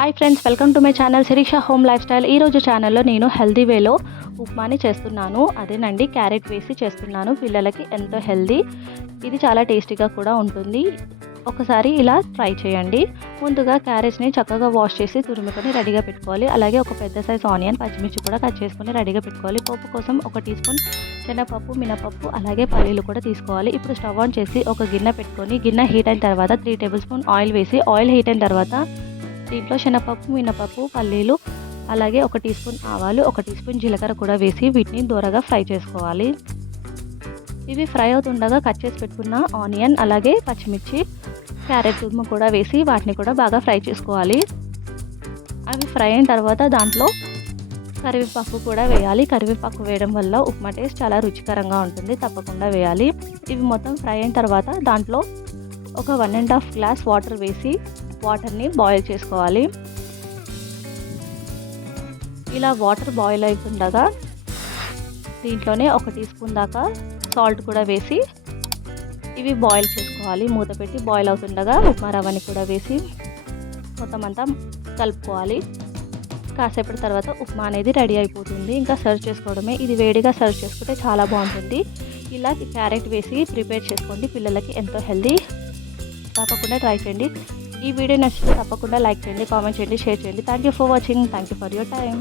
Hi friends, welcome to my channel Shirisha home life style. ఈరోజు ఛానల్లో నేను హెల్దీ వేలో ఉప్మాని చేస్తున్నాను. అదేనండి, క్యారెట్ వేసి చేస్తున్నాను. పిల్లలకి ఎంతో హెల్దీ, ఇది చాలా టేస్టీగా కూడా ఉంటుంది. ఒకసారి ఇలా ట్రై చేయండి. ముందుగా క్యారెట్స్ని చక్కగా వాష్ చేసి తురుముకొని రెడీగా పెట్టుకోవాలి. అలాగే ఒక పెద్ద సైజ్ ఆనియన్, పచ్చిమిర్చి కూడా కట్ చేసుకొని రెడీగా పెట్టుకోవాలి. పోపు కోసం 1 టీ స్పూన్ శనగపప్పు, మినపప్పు, అలాగే పల్లీలు కూడా తీసుకోవాలి. ఇప్పుడు స్టవ్ ఆన్ చేసి ఒక గిన్నె పెట్టుకొని, గిన్నె హీట్ అయిన తర్వాత 3 టేబుల్ స్పూన్ ఆయిల్ వేసి, ఆయిల్ హీట్ అయిన తర్వాత దీంట్లో శనగపప్పు, మినపప్పు, పల్లీలు, అలాగే 1 టీ స్పూన్ ఆవాలు, 1 టీ స్పూన్ జీలకర్ర కూడా వేసి వీటిని దూరగా ఫ్రై చేసుకోవాలి. ఇవి ఫ్రై అవుతుండగా కట్ చేసి పెట్టుకున్న ఆనియన్, అలాగే పచ్చిమిర్చి, క్యారెట్ తురుము కూడా వేసి వాటిని కూడా బాగా ఫ్రై చేసుకోవాలి. అవి ఫ్రై అయిన తర్వాత దాంట్లో కరివేపాకు కూడా వేయాలి. కరివేపాకు వేయడం వల్ల ఉప్మా టేస్ట్ చాలా రుచికరంగా ఉంటుంది, తప్పకుండా వేయాలి. ఇవి మొత్తం ఫ్రై అయిన తర్వాత దాంట్లో ఒక 1.5 గ్లాస్ వాటర్ వేసి వాటర్ని బాయిల్ చేసుకోవాలి. ఇలా వాటర్ బాయిల్ అవుతుండగా దీంట్లోనే 1 టీ స్పూన్ దాకా సాల్ట్ కూడా వేసి ఇవి బాయిల్ చేసుకోవాలి. మూత పెట్టి బాయిల్ అవుతుండగా ఉప్మా రవ్వని కూడా వేసి మొత్తం అంతా కలుపుకోవాలి. కాసేపటి తర్వాత ఉప్మా అనేది రెడీ అయిపోతుంది. ఇంకా సర్వ్ చేసుకోవడమే. ఇది వేడిగా సర్వ్ చేసుకుంటే చాలా బాగుంటుంది. ఇలా క్యారెట్ వేసి ప్రిపేర్ చేసుకోండి. పిల్లలకి ఎంతో హెల్దీ, తప్పకుండా ట్రై చేయండి. ఈ వీడియో నచ్చితే తప్పకుండా లైక్ చేయండి, కామెంట్ చేయండి, షేర్ చేయండి. Thank you for watching. Thank you for your time.